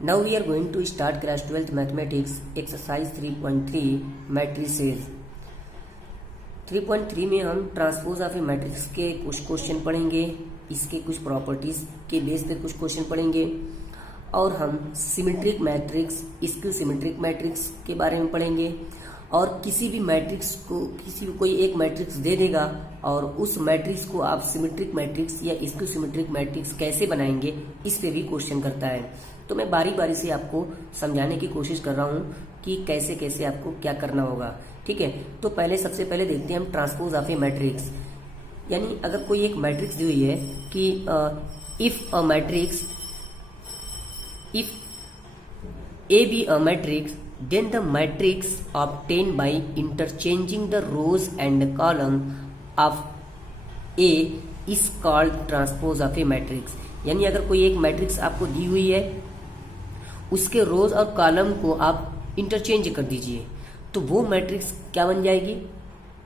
Now we are going to start class 12th mathematics exercise 3.3 matrices। 3.3 में हम transpose of A matrix के कुछ question पढ़ेंगे, इसके कुछ प्रॉपर्टीज के बेस पे कुछ क्वेश्चन पढ़ेंगे और हम symmetric matrix, skew symmetric matrix के बारे में पढ़ेंगे। और किसी भी मैट्रिक्स को कोई एक मैट्रिक्स दे देगा और उस मैट्रिक्स को आप सिमेट्रिक मैट्रिक्स या स्क्यू सिमेट्रिक मैट्रिक्स कैसे बनाएंगे, इस पे भी क्वेश्चन करता है। तो मैं बारी बारी से आपको समझाने की कोशिश कर रहा हूँ कि कैसे कैसे आपको क्या करना होगा, ठीक है। तो सबसे पहले देखते हैं हम ट्रांसपोज ऑफ ए मैट्रिक्स। यानी अगर कोई एक मैट्रिक्स दी हुई है कि if A be a matrix then the matrix obtained by interchanging the rows and column of A is called transpose of a matrix। यानी अगर कोई एक मैट्रिक्स आपको दी हुई है, उसके रोज और कॉलम को आप इंटरचेंज कर दीजिए तो वो मैट्रिक्स क्या बन जाएगी,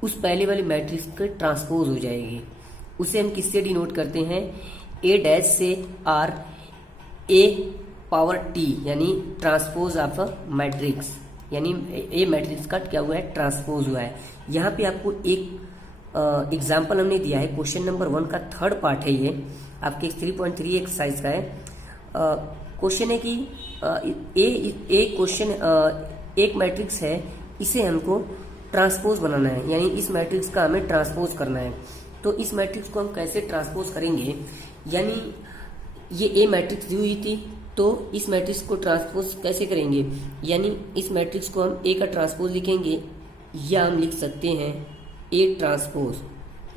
उस पहले वाली मैट्रिक्स के ट्रांसपोज हो जाएगी। उसे हम किससे डिनोट करते हैं, ए डैश से आर ए पावर टी, यानी ट्रांसपोज ऑफ अ मैट्रिक्स, यानी ए मैट्रिक्स का क्या हुआ है, ट्रांसपोज हुआ है। यहाँ पे आपको एक एग्जाम्पल हमने दिया है, क्वेश्चन नंबर 1 का थर्ड पार्ट है, ये आपके 3.3 एक्सरसाइज का है। क्वेश्चन है कि एक मैट्रिक्स है, इसे हमको ट्रांसपोज बनाना है, यानी इस मैट्रिक्स का हमें ट्रांसपोज करना है। तो इस मैट्रिक्स को हम कैसे ट्रांसपोज करेंगे, यानी ये ए मैट्रिक्स दी हुई थी तो इस मैट्रिक्स को ट्रांसपोज कैसे करेंगे, यानी इस मैट्रिक्स को हम ए का ट्रांसपोज लिखेंगे या हम लिख सकते हैं ए ट्रांसपोज,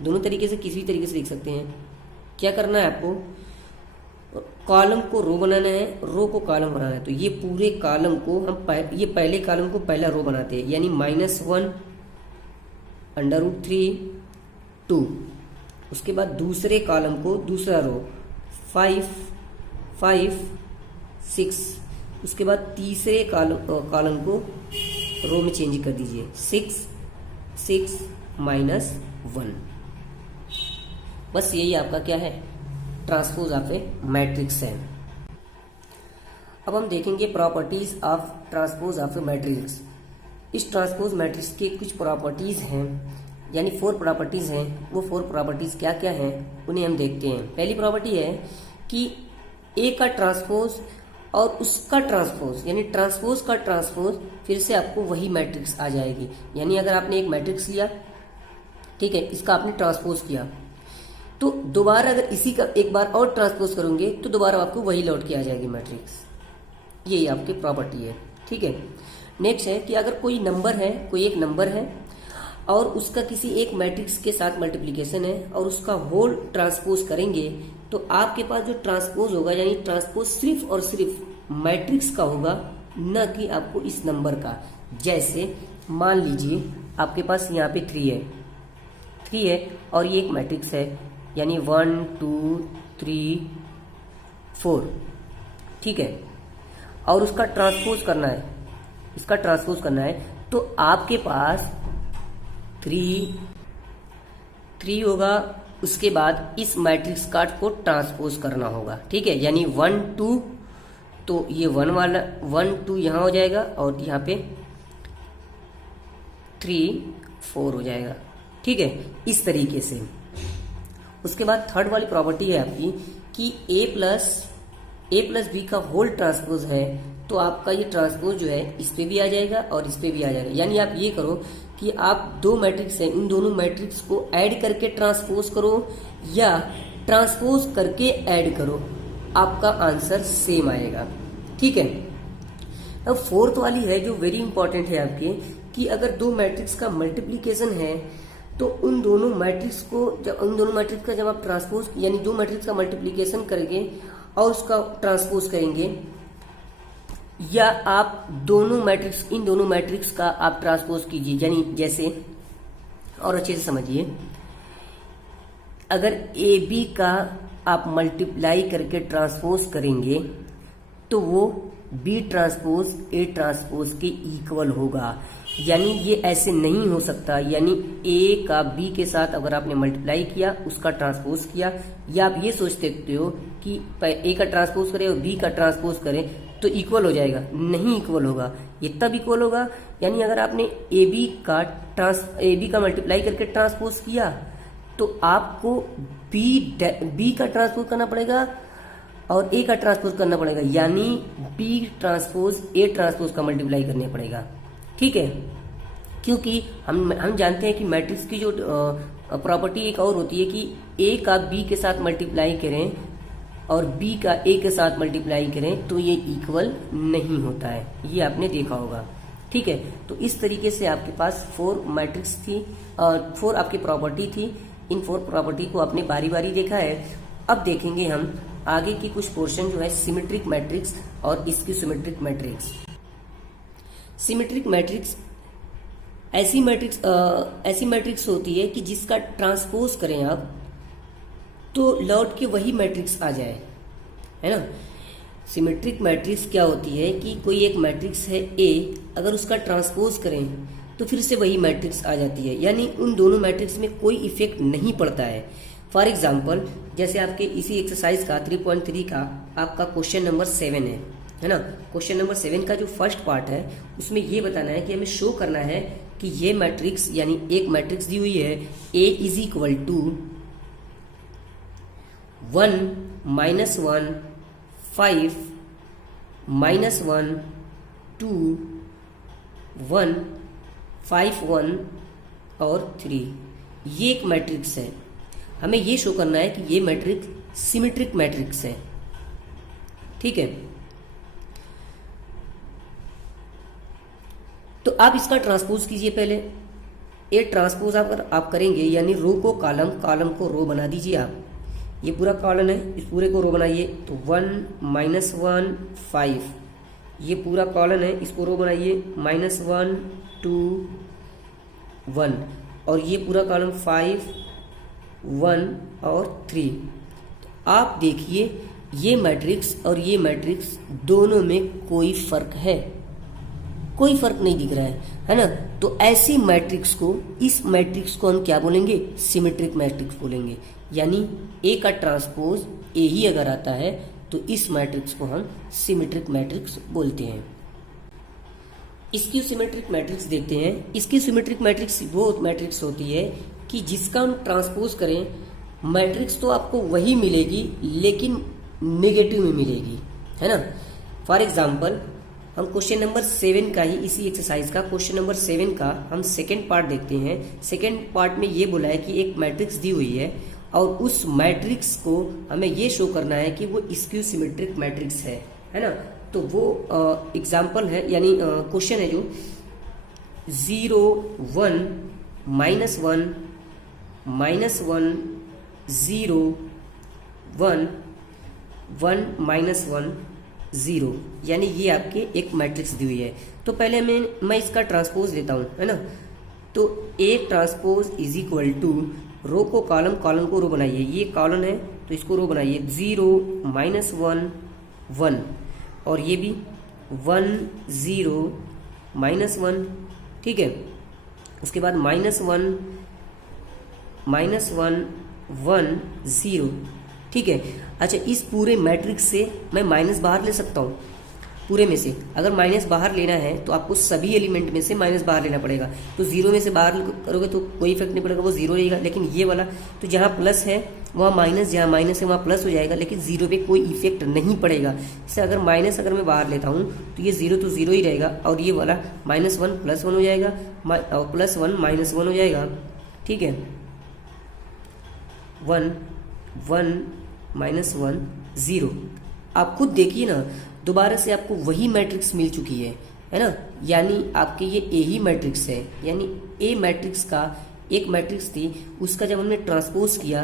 दोनों तरीके से, किसी भी तरीके से लिख सकते हैं। क्या करना है आपको, कॉलम को रो बनाना है, रो को कॉलम बनाना है। तो ये पूरे कॉलम को हम ये पहले कॉलम को पहला रो बनाते हैं, यानी -1 √3 2। उसके बाद दूसरे कॉलम को दूसरा रो 5 5 6। उसके बाद तीसरे कॉलम को रो में चेंज कर दीजिए 6 6 -1। बस यही आपका क्या है, ट्रांसपोज ऑफ ए मैट्रिक्स है। अब हम देखेंगे properties of transpose of A matrix. इस ट्रांसपोज मैट्रिक्स के कुछ प्रॉपर्टीज हैं, यानी 4 प्रॉपर्टीज हैं। वो 4 प्रॉपर्टीज क्या क्या हैं उन्हें हम देखते हैं। पहली प्रॉपर्टी है कि ए का ट्रांसपोज और उसका ट्रांसपोज, यानी ट्रांसपोज का ट्रांसपोज फिर से आपको वही मैट्रिक्स आ जाएगी। यानी अगर आपने एक मैट्रिक्स लिया, ठीक है, इसका आपने ट्रांसपोज किया, तो दोबारा अगर इसी का एक बार और ट्रांसपोज करोगे तो दोबारा आपको वही लौट के आ जाएगी मैट्रिक्स। यही आपकी प्रॉपर्टी है, ठीक है। नेक्स्ट है कि अगर कोई नंबर है, कोई एक नंबर है और उसका किसी एक मैट्रिक्स के साथ मल्टीप्लिकेशन है और उसका होल ट्रांसपोज करेंगे तो आपके पास जो ट्रांसपोज होगा, यानी ट्रांसपोज सिर्फ और सिर्फ मैट्रिक्स का होगा, न कि आपको इस नंबर का। जैसे मान लीजिए आपके पास यहाँ पे 3 है और ये एक मैट्रिक्स है, यानी 1 2 3 4, ठीक है, और उसका ट्रांसपोज करना है, इसका ट्रांसपोज करना है। तो आपके पास 3 होगा, उसके बाद इस मैट्रिक्स का को ट्रांसपोज करना होगा, ठीक है। यानी 1 2, तो ये 1 वाला 1 2 यहाँ हो जाएगा और यहाँ पे 3 4 हो जाएगा, ठीक है, इस तरीके से। उसके बाद थर्ड वाली प्रॉपर्टी है आपकी कि ए प्लस बी का होल ट्रांसपोज है, तो आपका ये ट्रांसपोज जो है इस पे भी आ जाएगा और इस पे भी आ जाएगा। यानी आप ये करो कि आप 2 मैट्रिक्स हैं, इन दोनों मैट्रिक्स को ऐड करके ट्रांसपोज करो या ट्रांसपोज करके ऐड करो, आपका आंसर सेम आएगा, ठीक है। अब फोर्थ वाली है जो वेरी इंपॉर्टेंट है आपके, कि अगर 2 मैट्रिक्स का मल्टीप्लीकेशन है तो उन दोनों मैट्रिक्स का जब आप ट्रांसपोज, यानी 2 मैट्रिक्स का मल्टीप्लीकेशन करेंगे और उसका ट्रांसपोज करेंगे, या आप इन दोनों मैट्रिक्स का आप ट्रांसपोज कीजिए। यानी जैसे और अच्छे से समझिए, अगर ए बी का आप मल्टीप्लाई करके ट्रांसपोज करेंगे तो वो बी ट्रांसपोज ए ट्रांसपोज के इक्वल होगा। यानी ये ऐसे नहीं हो सकता, यानी ए का बी के साथ अगर आपने मल्टीप्लाई किया, उसका ट्रांसपोज किया, या आप ये सोच सकते हो कि ए का ट्रांसपोज करें और बी का ट्रांसपोज करें तो इक्वल हो जाएगा, नहीं इक्वल होगा। ये तब इक्वल होगा यानी अगर आपने ए बी का मल्टीप्लाई करके ट्रांसपोज किया तो आपको बी का ट्रांसपोज करना पड़ेगा और ए का ट्रांसपोज करना पड़ेगा, यानी बी ट्रांसपोज ए ट्रांसपोज का मल्टीप्लाई करना पड़ेगा। ठीक है, क्योंकि हम जानते हैं कि मैट्रिक्स की जो प्रॉपर्टी एक और होती है कि ए का बी के साथ मल्टीप्लाई करें और बी का ए के साथ मल्टीप्लाई करें तो ये इक्वल नहीं होता है, ये आपने देखा होगा। ठीक है, तो इस तरीके से आपके पास 4 मैट्रिक्स थी, 4 आपकी प्रॉपर्टी थी। इन 4 प्रॉपर्टी को आपने बारी बारी देखा है। अब देखेंगे हम आगे की कुछ पोर्शन जो है सिमेट्रिक मैट्रिक्स और इसकी सिमेट्रिक मैट्रिक्स। सिमेट्रिक मैट्रिक्स ऐसी मैट्रिक्स होती है कि जिसका ट्रांसपोज करें आप तो लौट के वही मैट्रिक्स आ जाए, है ना। सिमेट्रिक मैट्रिक्स क्या होती है कि कोई एक मैट्रिक्स है ए, अगर उसका ट्रांसपोज करें तो फिर से वही मैट्रिक्स आ जाती है, यानी उन दोनों मैट्रिक्स में कोई इफेक्ट नहीं पड़ता है। फॉर एग्जाम्पल जैसे आपके इसी एक्सरसाइज का 3.3 का आपका क्वेश्चन नंबर 7 है ना। क्वेश्चन नंबर 7 का जो फर्स्ट पार्ट है उसमें ये बताना है कि हमें शो करना है कि ये मैट्रिक्स यानी एक मैट्रिक्स दी हुई है ए इज इक्वल टू 1 -1 5 -1 2 1 5 1 और 3, ये एक मैट्रिक्स है। हमें ये शो करना है कि ये मैट्रिक्स सिमेट्रिक मैट्रिक्स है। ठीक है, तो आप इसका ट्रांसपोज कीजिए। पहले ए ट्रांसपोज अगर आप करेंगे यानी रो को कॉलम, कॉलम को रो बना दीजिए आप। ये पूरा कॉलम है, इस पूरे को रो बनाइए तो 1 -1 5, ये पूरा कॉलम है, इसको रो बनाइए -1 2 1, और ये पूरा कॉलम 5 1 और 3। तो आप देखिए ये मैट्रिक्स और ये मैट्रिक्स दोनों में कोई फर्क है, कोई फर्क नहीं दिख रहा है ना। तो ऐसी मैट्रिक्स को, इस मैट्रिक्स को हम क्या बोलेंगे, सिमेट्रिक मैट्रिक्स बोलेंगे। यानी ए का ट्रांसपोज ए ही अगर आता है तो इस मैट्रिक्स को हम सिमेट्रिक मैट्रिक्स बोलते हैं। इसकी सिमेट्रिक मैट्रिक्स देखते हैं। इसकी सिमेट्रिक मैट्रिक्स वो मैट्रिक्स होती है कि जिसका हम ट्रांसपोज करें मैट्रिक्स तो आपको वही मिलेगी लेकिन नेगेटिव में मिलेगी, है ना। फॉर एग्जाम्पल हम क्वेश्चन नंबर 7 का ही, इसी एक्सरसाइज का क्वेश्चन नंबर 7 का हम सेकेंड पार्ट देखते हैं। सेकेंड पार्ट में ये बोला है कि एक मैट्रिक्स दी हुई है और उस मैट्रिक्स को हमें ये शो करना है कि वो स्क्यू सिमेट्रिक मैट्रिक्स है ना। तो वो एग्जाम्पल है यानी क्वेश्चन है जो 0 1 -1 -1 0 1 1 -1 0, यानी ये आपके एक मैट्रिक्स दी हुई है। तो पहले मैं इसका ट्रांसपोज लेता हूँ, है ना। तो A transpose is equal to row को कॉलम, कॉलम को रो बनाइए, ये कॉलम है तो इसको रो बनाइए 0 -1 1, और ये भी 1 0 -1, ठीक है। उसके बाद -1 -1 1 0, ठीक है। अच्छा, इस पूरे मैट्रिक्स से मैं माइनस बाहर ले सकता हूँ पूरे में से। अगर माइनस बाहर लेना है तो आपको सभी एलिमेंट में से माइनस बाहर लेना पड़ेगा। तो 0 में से बाहर करोगे तो कोई इफेक्ट नहीं पड़ेगा, वो 0 रहेगा। लेकिन ये वाला तो जहाँ प्लस है वहाँ माइनस, जहाँ माइनस है वहाँ प्लस हो जाएगा, लेकिन 0 पे कोई इफेक्ट नहीं पड़ेगा। इससे अगर माइनस अगर मैं बाहर लेता हूँ तो ये 0 तो 0 ही रहेगा, और ये वाला -1 +1 हो जाएगा और +1 -1 हो जाएगा, ठीक है। 1 1 -1 0। आप खुद देखिए ना, दोबारा से आपको वही मैट्रिक्स मिल चुकी है ना। यानी आपके ये ए ही मैट्रिक्स है, यानी ए मैट्रिक्स का एक मैट्रिक्स थी, उसका जब हमने ट्रांसपोज किया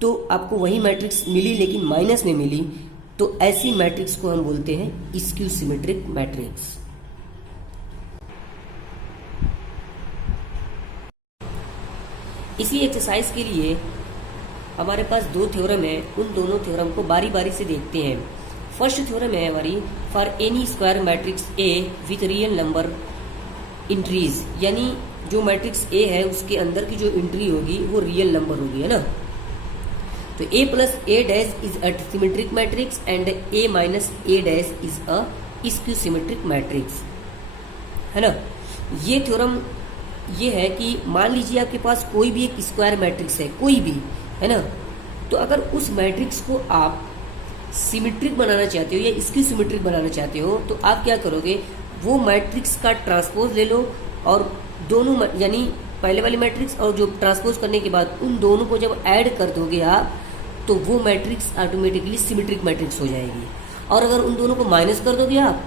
तो आपको वही मैट्रिक्स मिली लेकिन माइनस में मिली। तो ऐसी मैट्रिक्स को हम बोलते हैं स्क्यू सिमेट्रिक मैट्रिक्स। इसी एक्सरसाइज के लिए हमारे पास 2 थ्योरम है, उन दोनों थ्योरम को बारी बारी से देखते हैं। फर्स्ट थ्योरम है हमारी for any square matrix A with real number entries, यानी जो मैट्रिक्स ए है उसके अंदर की जो एंट्री होगी वो रियल नंबर होगी, है ना। तो a plus a dash is a symmetric matrix and a minus a dash is a skew symmetric matrix, है ना। ये थ्योरम ये है कि मान लीजिए आपके पास कोई भी एक स्क्वायर मैट्रिक्स है, कोई भी, है ना, तो अगर उस मैट्रिक्स को आप सिमेट्रिक बनाना चाहते हो या स्क्यू सिमेट्रिक बनाना चाहते हो, तो आप क्या करोगे, वो मैट्रिक्स का ट्रांसपोज ले लो और दोनों यानी पहले वाली मैट्रिक्स और जो ट्रांसपोज करने के बाद उन दोनों को जब ऐड कर दोगे आप, तो वो मैट्रिक्स ऑटोमेटिकली सिमेट्रिक मैट्रिक्स हो जाएगी। और अगर उन दोनों को माइनस कर दोगे आप,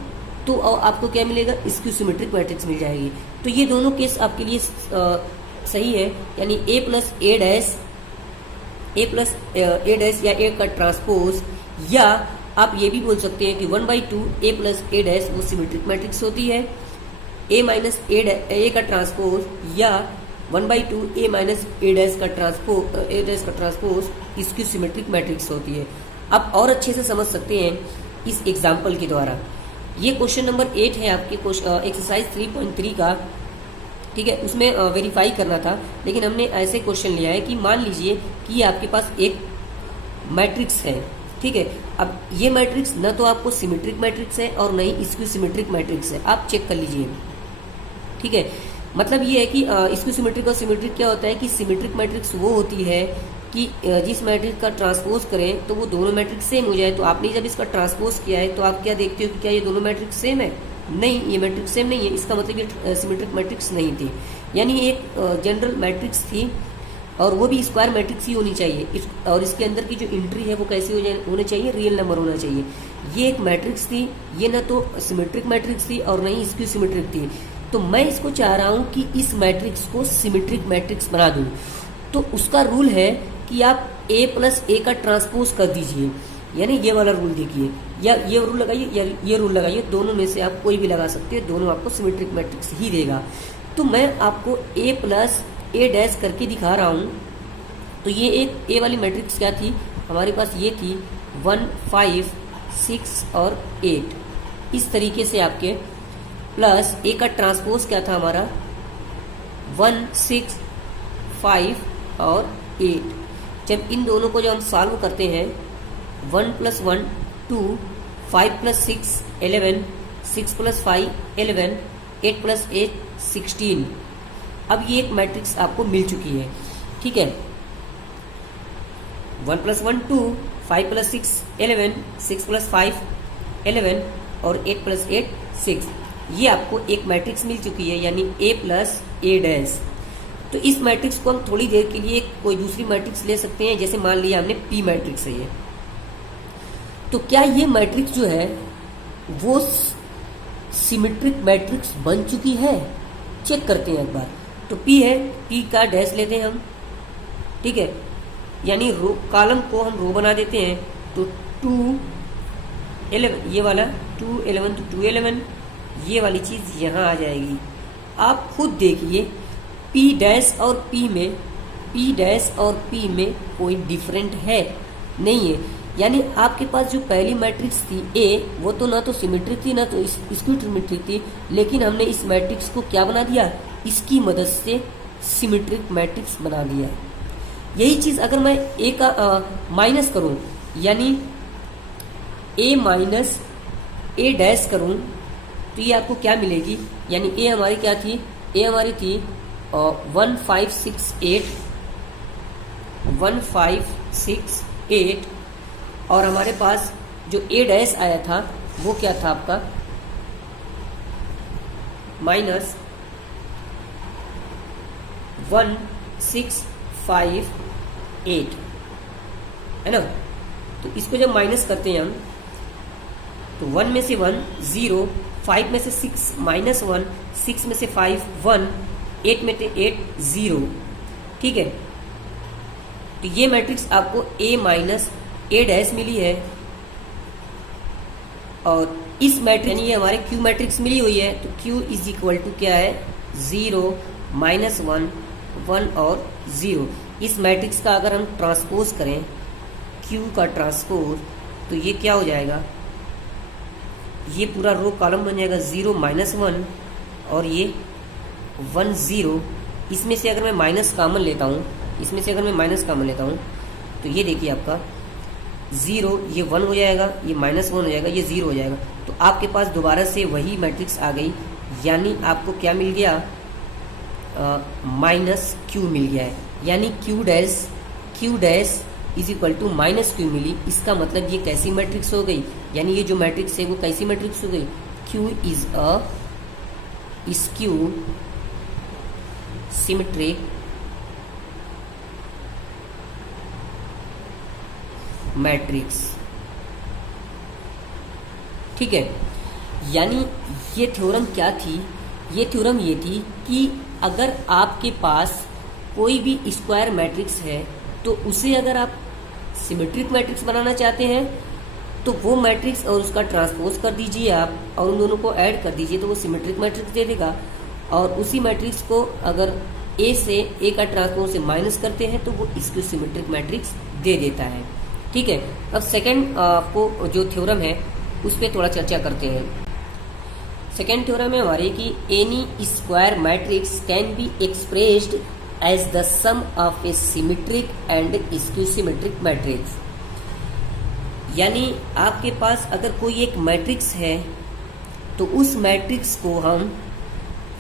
तो आपको क्या मिलेगा, स्क्यू सिमेट्रिक मैट्रिक्स मिल जाएगी। तो ये दोनों केस आपके लिए सही है, यानी a प्लस a डैश या a का ट्रांसपोज, या आप ये भी बोल सकते हैं कि 1/2 a प्लस a डैश वो सिमेट्रिक मैट्रिक्स होती है, a माइनस a का ट्रांसपोज या 1/2 a माइनस a डैश का ट्रांसपोज इसकी सिमेट्रिक मैट्रिक्स होती है। आप और अच्छे से समझ सकते हैं इस एग्जाम्पल के द्वारा। ये क्वेश्चन नंबर 8 है आपके एक्सरसाइज 3.3 का, ठीक है। उसमें वेरीफाई करना था, लेकिन हमने ऐसे क्वेश्चन लिया है कि मान लीजिए कि आपके पास एक मैट्रिक्स है, ठीक है। अब ये मैट्रिक्स न तो आपको सिमेट्रिक मैट्रिक्स है और न ही स्क्यू सिमेट्रिक मैट्रिक्स है, आप चेक कर लीजिए, ठीक है। मतलब ये है कि स्क्यू सिमेट्रिक और सिमेट्रिक क्या होता है कि सिमेट्रिक मैट्रिक्स वो होती है कि जिस मैट्रिक्स का ट्रांसपोज करें तो वो दोनों मैट्रिक्स सेम हो जाए। तो आपने जब इसका ट्रांसपोज किया है तो आप क्या देखते हो कि क्या ये दोनों मैट्रिक्स सेम है? नहीं, ये मैट्रिक्स सेम नहीं है, इसका मतलब ये सिमेट्रिक मैट्रिक्स नहीं थी, यानी एक जनरल मैट्रिक्स थी और वो भी स्क्वायर मैट्रिक्स ही होनी चाहिए। और इसके अंदर की जो एंट्री है वो कैसी होनी चाहिए, रियल नंबर होना चाहिए। ये एक मैट्रिक्स थी, ये ना तो सिमेट्रिक मैट्रिक्स थी और न ही स्क्यू सिमेट्रिक थी। तो मैं इसको चाह रहा हूँ कि इस मैट्रिक्स को सिमेट्रिक मैट्रिक्स बना दूँ। तो उसका रूल है कि आप a प्लस a का ट्रांसपोज कर दीजिए, यानी ये वाला रूल देखिए, या ये रूल लगाइए या ये रूल लगाइए, दोनों में से आप कोई भी लगा सकते हैं, दोनों आपको सिमेट्रिक मैट्रिक्स ही देगा। तो मैं आपको a प्लस a डैश करके दिखा रहा हूँ। तो ये एक a वाली मैट्रिक्स क्या थी हमारे पास, ये थी 1, 5, 6 और 8, इस तरीके से आपके, प्लस a का ट्रांसपोज क्या था हमारा 1, 6, 5 और 8। जब इन दोनों को जब हम सॉल्व करते हैं 1 + 1 2, 5 + 6 11, 6 + 5 11, 8 + 8 16। अब ये एक मैट्रिक्स आपको मिल चुकी है, ठीक है। 1 + 1 2, 5 + 6 11, 6 + 5 11 और 8 + 8 6। ये आपको एक मैट्रिक्स मिल चुकी है, यानी a प्लस a डैश। तो इस मैट्रिक्स को हम थोड़ी देर के लिए कोई दूसरी मैट्रिक्स ले सकते हैं, जैसे मान लिया हमने p मैट्रिक्स है ये। तो क्या ये मैट्रिक्स जो है वो सिमेट्रिक मैट्रिक्स बन चुकी है? चेक करते हैं एक बार। तो p है, p का डैश लेते हैं हम, ठीक है, यानी रो कॉलम को हम रो बना देते हैं। तो 2 11, ये वाला 2 11 तो 2 11, ये वाली चीज़ यहाँ आ जाएगी। आप खुद देखिए p डैश और p में कोई डिफरेंट है नहीं है, यानी आपके पास जो पहली मैट्रिक्स थी a, वो तो ना तो सिमेट्रिक थी ना तो स्क्यू सिमेट्रिक थी, लेकिन हमने इस मैट्रिक्स को क्या बना दिया, इसकी मदद से सिमेट्रिक मैट्रिक्स बना दिया। यही चीज़ अगर मैं a का माइनस करूं, यानी a माइनस a डैश करूं, तो ये आपको क्या मिलेगी, यानी a हमारी क्या थी, a हमारी थी 1 5 6 8, 1 5 6 8, और हमारे पास जो a डैश आया था वो क्या था आपका माइनस 1 6 5 8, है ना। तो इसको जब माइनस करते हैं हम, तो 1 में से 1 0, 5 में से 6 -1, 6 में से 5 1, 8 में से 8 0, ठीक है। तो ये मैट्रिक्स आपको a माइनस a डैश मिली है, और इस मैट्रिक्स यानी ये हमारे q मैट्रिक्स मिली हुई है। तो q इज इक्वल टू क्या है, 0 -1 1 और 0। इस मैट्रिक्स का अगर हम ट्रांसपोज करें, q का ट्रांसपोज, तो ये क्या हो जाएगा, ये पूरा रो कॉलम बन जाएगा 0 -1 और ये 1 0। इसमें से अगर मैं माइनस कॉमन लेता हूँ, तो ये देखिए आपका 0, ये 1 हो जाएगा, ये -1 हो जाएगा, ये 0 हो जाएगा। तो आपके पास दोबारा से वही मैट्रिक्स आ गई, यानी आपको क्या मिल गया, -q मिल गया है, यानी q dash is equal to -q मिली। इसका मतलब ये कैसी मैट्रिक्स हो गई, यानी ये जो मैट्रिक्स है वो कैसी मैट्रिक्स हो गई, q is a skew symmetric matrix. ठीक है, यानी ये थ्योरम क्या थी, ये थ्योरम ये थी कि अगर आपके पास कोई भी स्क्वायर मैट्रिक्स है तो उसे अगर आप सिमेट्रिक मैट्रिक्स बनाना चाहते हैं तो वो मैट्रिक्स और उसका ट्रांसपोज कर दीजिए आप, और उन दोनों को ऐड कर दीजिए तो वो सिमेट्रिक मैट्रिक्स दे देगा। और उसी मैट्रिक्स को अगर ए से ए का ट्रांसपोज से माइनस करते हैं तो वो इसको सिमेट्रिक मैट्रिक्स दे देता है। ठीक है, अब सेकंड को जो थ्योरम है उस पर थोड़ा चर्चा करते हैं। सेकंड थ्योरम है हमारे कि any square matrix can be expressed as the sum of a symmetric and skew symmetric matrix. यानी आपके पास अगर कोई एक मैट्रिक्स है तो उस मैट्रिक्स को हम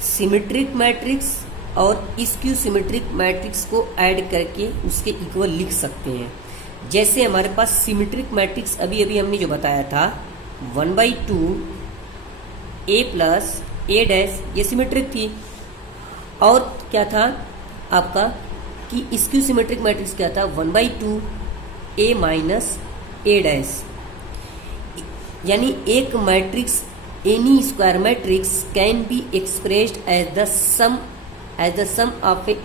सिमेट्रिक मैट्रिक्स और स्क्यू सिमेट्रिक मैट्रिक्स को ऐड करके उसके इक्वल लिख सकते हैं। जैसे हमारे पास सिमेट्रिक मैट्रिक्स अभी अभी हमने जो बताया था 1/2 a प्लस a डैश, ये सिमेट्रिक थी। और क्या था आपका कि स्क्यू सिमेट्रिक मैट्रिक्स क्या था, 1/2 a माइनस a डैश। यानी एक matrix, any square matrix can be expressed as the sum of a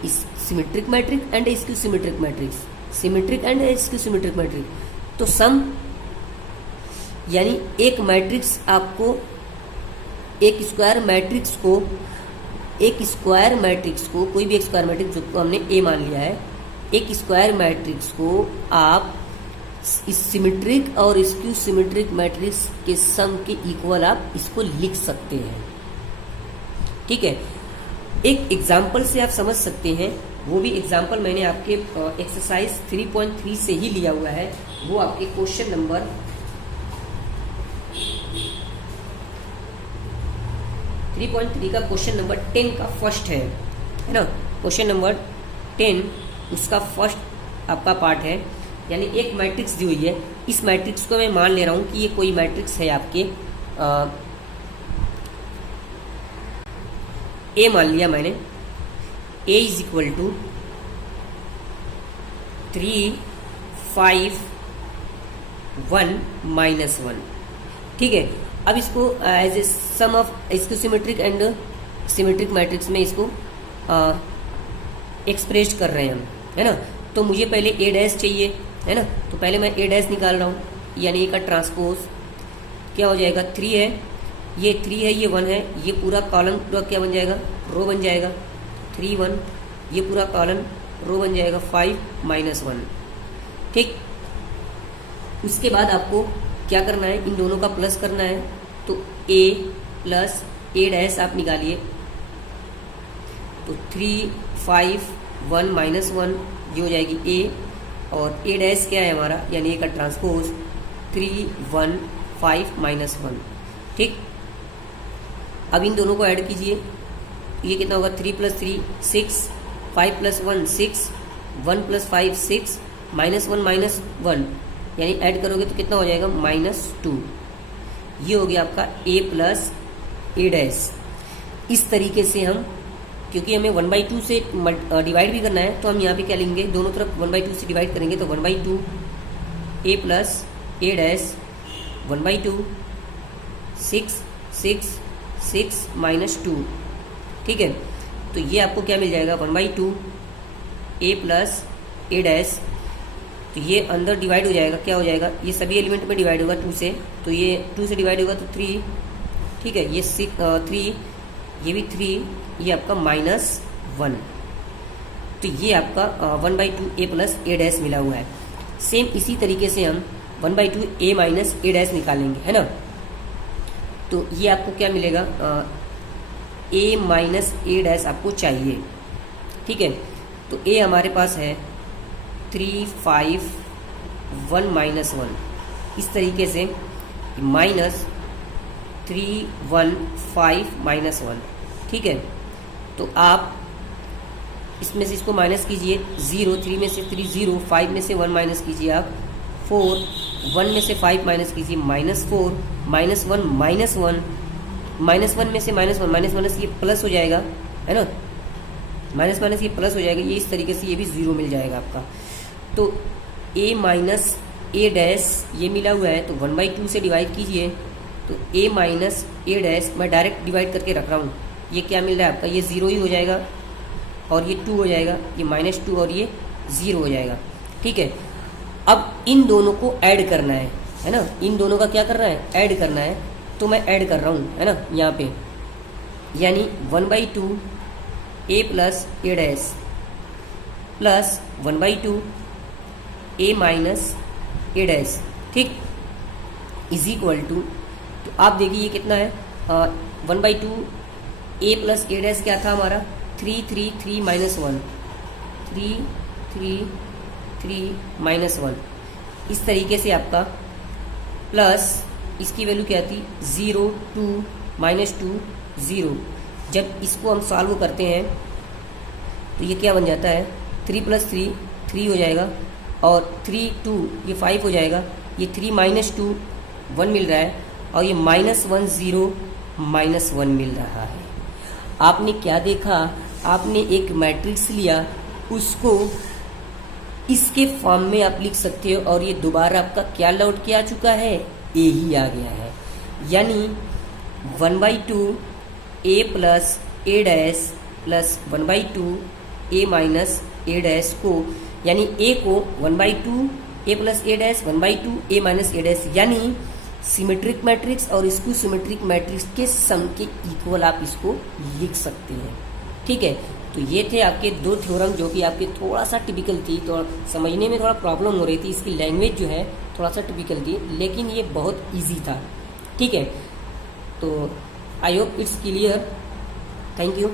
symmetric matrix and skew symmetric matrix, symmetric and skew symmetric matrix. तो सम यानी एक matrix आपको एक square matrix को कोई भी एक स्क्वायर मैट्रिक्स जिसको हमने ए मान लिया है, एक स्क्वायर मैट्रिक्स को आप इस सिमेट्रिक और स्क्यू सिमेट्रिक मैट्रिक्स के सम के इक्वल आप इसको लिख सकते हैं। ठीक है, एक एग्जाम्पल से आप समझ सकते हैं, वो भी एग्जाम्पल मैंने आपके एक्सरसाइज 3.3 से ही लिया हुआ है। वो आपके क्वेश्चन नंबर 3.3 का क्वेश्चन नंबर 10 का फर्स्ट है ना। क्वेश्चन नंबर 10 उसका फर्स्ट आपका पार्ट है, यानी एक मैट्रिक्स दी हुई है। इस मैट्रिक्स को मैं मान ले रहा हूं कि ये कोई मैट्रिक्स है आपके ए मान लिया मैंने। ए इज इक्वल टू 3, 5, 1, -1। ठीक है, अब इसको एज ए सम ऑफ इसको सिमेट्रिक एंड सिमेट्रिक मैट्रिक्स में इसको एक्सप्रेस कर रहे हैं हम, है ना। तो मुझे पहले ए डैश चाहिए, है ना। तो पहले मैं ए डैश निकाल रहा हूँ, यानी ए का ट्रांसपोज क्या हो जाएगा, 3 है, ये 3 है, ये 1 है, ये पूरा कॉलम पूरा क्या बन जाएगा, रो बन जाएगा। 3, 1, ये पूरा कॉलम रो बन जाएगा 5, -1। ठीक, उसके बाद आपको क्या करना है, इन दोनों का प्लस करना है। तो a प्लस a डैश आप निकालिए, तो 3, 5, 1, -1 ये हो जाएगी a, और a डैश क्या है हमारा, यानी a का ट्रांसपोज 3, 1, 5, -1। ठीक, अब इन दोनों को ऐड कीजिए, ये कितना होगा, 3 + 3 6, 5 + 1 6, 1 + 5 6, -1 -1, यानी ऐड करोगे तो कितना हो जाएगा, -2। ये हो गया आपका a प्लस a डैश। इस तरीके से हम, क्योंकि हमें 1/2 से डिवाइड भी करना है, तो हम यहाँ पे क्या लेंगे, दोनों तरफ 1/2 से डिवाइड करेंगे, तो 1/2 a प्लस a डैश 1/2 6 6 6 -2। ठीक है, तो ये आपको क्या मिल जाएगा, 1/2 a प्लस a डैश। तो ये अंदर डिवाइड हो जाएगा, क्या हो जाएगा, ये सभी एलिमेंट में डिवाइड होगा 2 से, तो ये 2 से डिवाइड होगा तो 3। ठीक है, ये 3, ये भी 3, ये आपका -1। तो ये आपका 1/2 a प्लस a डैश मिला हुआ है। सेम इसी तरीके से हम 1/2 a माइनस a डैश निकालेंगे, है ना। तो ये आपको क्या मिलेगा, a माइनस a डैश आपको चाहिए। ठीक है, तो a हमारे पास है 3, 5, 1 माइनस 1, इस तरीके से माइनस 3 1 5 माइनस 1। ठीक है, तो आप इसमें से इसको माइनस कीजिए, 0 3 में से 3 0, 5 में से 1 माइनस कीजिए आप 4, 1 में से 5 माइनस कीजिए -4, -1 -1, -1 में से -1 माइनस ये प्लस हो जाएगा, है ना, माइनस माइनस ये प्लस हो जाएगा, ये इस तरीके से ये भी 0 मिल जाएगा आपका। तो a माइनस ए डैश ये मिला हुआ है, तो 1/2 से डिवाइड कीजिए, तो a माइनस ए डैश मैं डायरेक्ट डिवाइड करके रख रहा हूँ, ये क्या मिल रहा है आपका, ये 0 ही हो जाएगा और ये 2 हो जाएगा, ये -2 और ये 0 हो जाएगा। ठीक है, अब इन दोनों को ऐड करना है ना, इन दोनों का क्या करना है, ऐड करना है, तो मैं ऐड कर रहा हूँ, है ना, यहाँ पे, यानी 1/2 a plus A dash plus 1/2 a minus A dash, ठीक, इज इक्वल टू, तो आप देखिए ये कितना है, 1/2 a प्लस ए डैश क्या था हमारा, 3 3 3 माइनस 1, 3 3 3 माइनस 1, इस तरीके से आपका, प्लस इसकी वैल्यू क्या थी 0 2 -2 0। जब इसको हम सॉल्व करते हैं तो ये क्या बन जाता है, 3 + 3 3 हो जाएगा, और 3 2 ये 5 हो जाएगा, ये 3 -2 1 मिल रहा है, और ये -1 0 -1 मिल रहा है। आपने क्या देखा, आपने एक मैट्रिक्स लिया, उसको इसके फॉर्म में आप लिख सकते हो, और ये दोबारा आपका क्या लौट के आ चुका है, ए ही आ गया है, यानी 1/2 a plus A dash plus 1/2 a minus A dash को, यानी a को 1/2 a plus A dash 1/2 a minus A dash, यानी सिमेट्रिक मैट्रिक्स और इसको सिमेट्रिक मैट्रिक्स के सम के इक्वल आप इसको लिख सकते हैं। ठीक है, तो ये थे आपके 2 थ्योरम जो कि आपके थोड़ा सा टिपिकल थी, तो समझने में थोड़ा प्रॉब्लम हो रही थी, इसकी लैंग्वेज जो है थोड़ा सा टिपिकल थी, लेकिन ये बहुत इजी था। ठीक है, तो I hope it's clear, thank you.